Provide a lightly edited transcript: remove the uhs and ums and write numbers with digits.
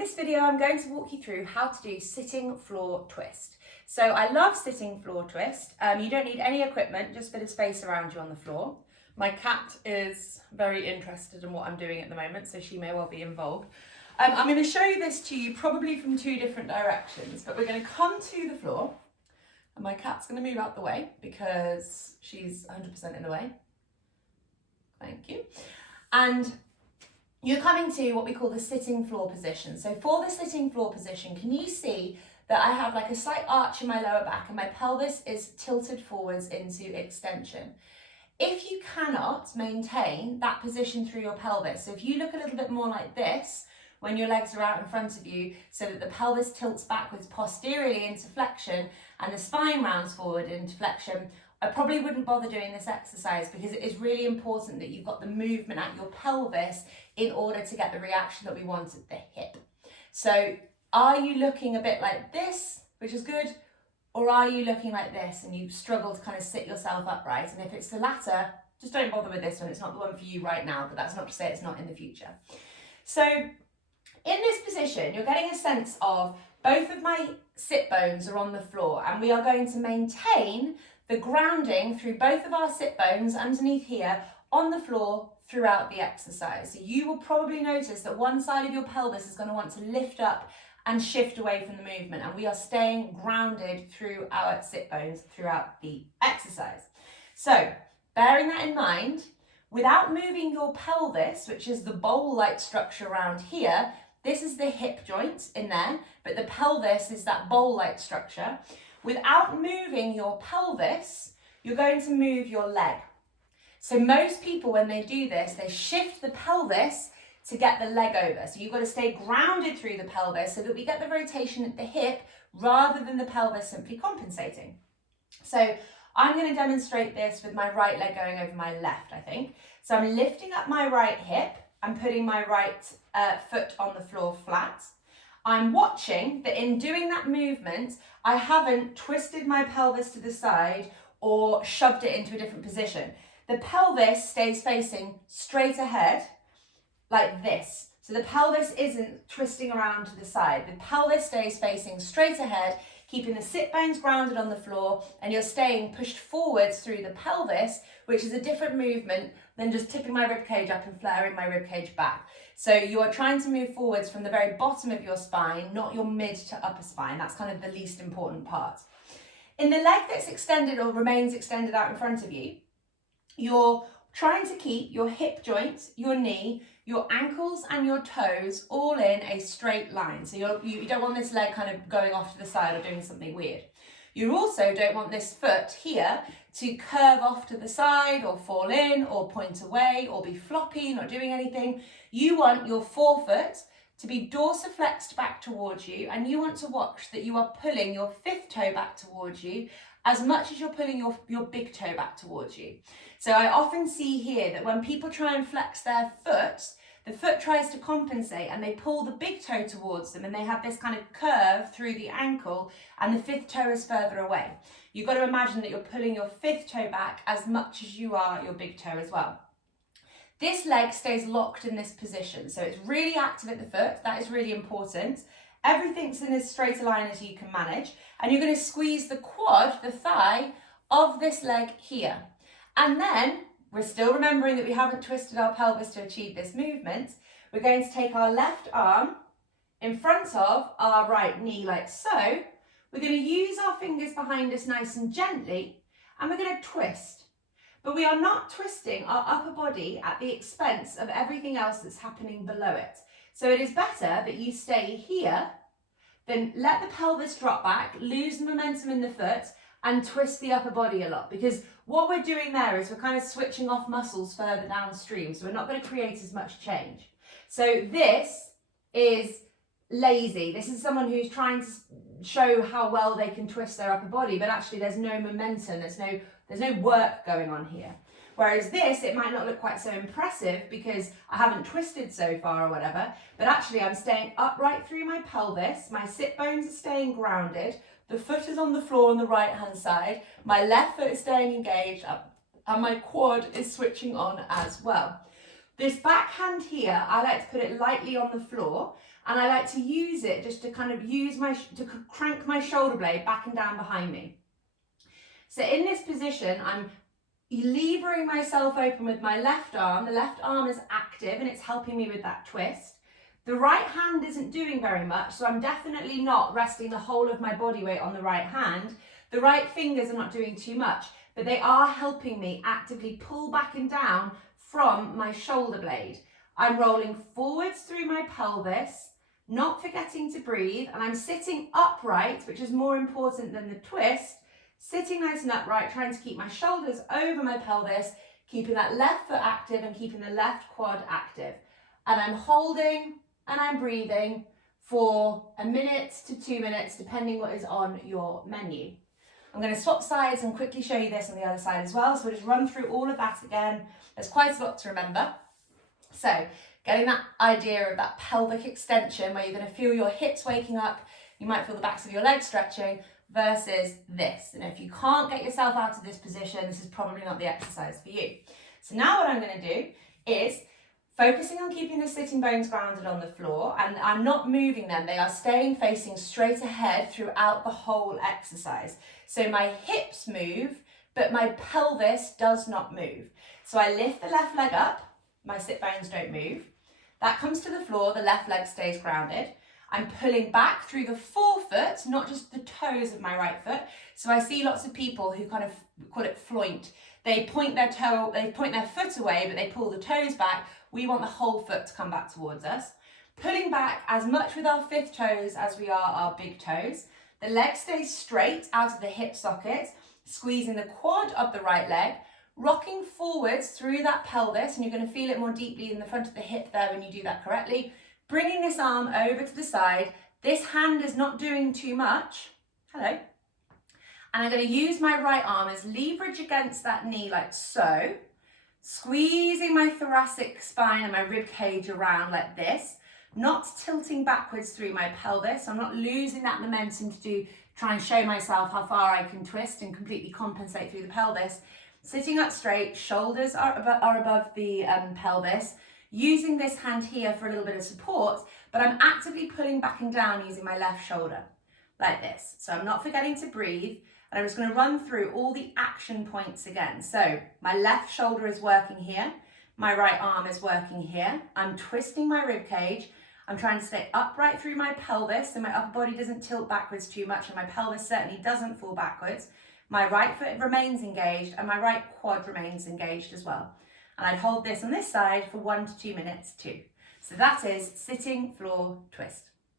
this video, I'm going to walk you through how to do sitting floor twist. So I love sitting floor twist. You don't need any equipment, just a bit of space around you on the floor. My cat is very interested in what I'm doing at the moment, so she may well be involved. I'm going to show you this to you probably from two different directions, but we're going to come to the floor, and my cat's going to move out the way because she's 100% in the way. Thank you. And you're coming to what we call the sitting floor position. So for the sitting floor position, can you see that I have like a slight arch in my lower back and my pelvis is tilted forwards into extension? If you cannot maintain that position through your pelvis, so if you look a little bit more like this, when your legs are out in front of you, so that the pelvis tilts backwards posteriorly into flexion and the spine rounds forward into flexion, I probably wouldn't bother doing this exercise because it is really important that you've got the movement at your pelvis in order to get the reaction that we want at the hip. So are you looking a bit like this, which is good, or are you looking like this and you struggle to kind of sit yourself upright? And if it's the latter, just don't bother with this one. It's not the one for you right now, but that's not to say it's not in the future. So in this position, you're getting a sense of both of my sit bones are on the floor, and we are going to maintain the grounding through both of our sit bones underneath here on the floor throughout the exercise. So you will probably notice that one side of your pelvis is going to want to lift up and shift away from the movement, and we are staying grounded through our sit bones throughout the exercise. So bearing that in mind, without moving your pelvis, which is the bowl-like structure around here, this is the hip joint in there, but the pelvis is that bowl-like structure. Without moving your pelvis, you're going to move your leg. So most people, when they do this, they shift the pelvis to get the leg over. So you've got to stay grounded through the pelvis so that we get the rotation at the hip rather than the pelvis simply compensating. So I'm going to demonstrate this with my right leg going over my left, I think. So I'm lifting up my right hip and putting my right foot on the floor flat. I'm watching that in doing that movement, I haven't twisted my pelvis to the side or shoved it into a different position. The pelvis stays facing straight ahead like this. So the pelvis isn't twisting around to the side. The pelvis stays facing straight ahead, keeping the sit bones grounded on the floor, and you're staying pushed forwards through the pelvis, which is a different movement than just tipping my ribcage up and flaring my ribcage back. So you are trying to move forwards from the very bottom of your spine, not your mid to upper spine. That's kind of the least important part. In the leg that's extended or remains extended out in front of you, you're trying to keep your hip joint, your knee, your ankles and your toes all in a straight line. So you don't want this leg kind of going off to the side or doing something weird. You also don't want this foot here to curve off to the side or fall in or point away or be floppy, not doing anything. You want your forefoot to be dorsiflexed back towards you, and you want to watch that you are pulling your fifth toe back towards you as much as you're pulling your big toe back towards you. So I often see here that when people try and flex their foot, the foot tries to compensate and they pull the big toe towards them and they have this kind of curve through the ankle and the fifth toe is further away. You've got to imagine that you're pulling your fifth toe back as much as you are your big toe as well. This leg stays locked in this position, so it's really active at the foot. That is really important. Everything's in as straight a line as you can manage, and you're going to squeeze the quad, the thigh, of this leg here. And then, we're still remembering that we haven't twisted our pelvis to achieve this movement. We're going to take our left arm in front of our right knee like so. We're going to use our fingers behind us nice and gently, and we're going to twist. But we are not twisting our upper body at the expense of everything else that's happening below it. So it is better that you stay here, then let the pelvis drop back, lose the momentum in the foot, and twist the upper body a lot, because what we're doing there is we're kind of switching off muscles further downstream, so we're not going to create as much change. So this is lazy. This is someone who's trying to show how well they can twist their upper body, but actually there's no momentum, there's no work going on here. Whereas this, it might not look quite so impressive because I haven't twisted so far or whatever, but actually I'm staying upright through my pelvis, my sit bones are staying grounded, the foot is on the floor on the right hand side, my left foot is staying engaged, and my quad is switching on as well. This backhand here, I like to put it lightly on the floor, And I like to use it just to kind of to crank my shoulder blade back and down behind me. So in this position, I'm levering myself open with my left arm. The left arm is active and it's helping me with that twist. The right hand isn't doing very much, so I'm definitely not resting the whole of my body weight on the right hand. The right fingers are not doing too much, but they are helping me actively pull back and down from my shoulder blade. I'm rolling forwards through my pelvis, not forgetting to breathe, and I'm sitting upright, which is more important than the twist, sitting nice and upright, trying to keep my shoulders over my pelvis, keeping that left foot active and keeping the left quad active. And I'm holding and I'm breathing for 1 minute to 2 minutes, depending what is on your menu. I'm going to swap sides and quickly show you this on the other side as well. So we'll just run through all of that again. There's quite a lot to remember. So getting that idea of that pelvic extension where you're going to feel your hips waking up, you might feel the backs of your legs stretching, versus this. And if you can't get yourself out of this position, this is probably not the exercise for you. So now what I'm going to do is focusing on keeping the sitting bones grounded on the floor, and I'm not moving them. They are staying facing straight ahead throughout the whole exercise. So my hips move, but my pelvis does not move. So I lift the left leg up, my sit bones don't move. That comes to the floor, the left leg stays grounded. I'm pulling back through the forefoot, not just the toes of my right foot. So I see lots of people who kind of call it floint. They point their foot away, but they pull the toes back. We want the whole foot to come back towards us. Pulling back as much with our fifth toes as we are our big toes. The leg stays straight out of the hip socket, squeezing the quad of the right leg, rocking forwards through that pelvis, and you're going to feel it more deeply in the front of the hip there when you do that correctly. Bringing this arm over to the side. This hand is not doing too much. Hello. And I'm going to use my right arm as leverage against that knee like so, squeezing my thoracic spine and my rib cage around like this, not tilting backwards through my pelvis. I'm not losing that momentum to try and show myself how far I can twist and completely compensate through the pelvis. Sitting up straight, shoulders are above the pelvis, using this hand here for a little bit of support, but I'm actively pulling back and down using my left shoulder like this. So I'm not forgetting to breathe, and I'm just going to run through all the action points again. So my left shoulder is working here, my right arm is working here. I'm twisting my rib cage. I'm trying to stay upright through my pelvis so my upper body doesn't tilt backwards too much and my pelvis certainly doesn't fall backwards. My right foot remains engaged and my right quad remains engaged as well. And I'd hold this on this side for 1 to 2 minutes too. So that is sitting floor twist.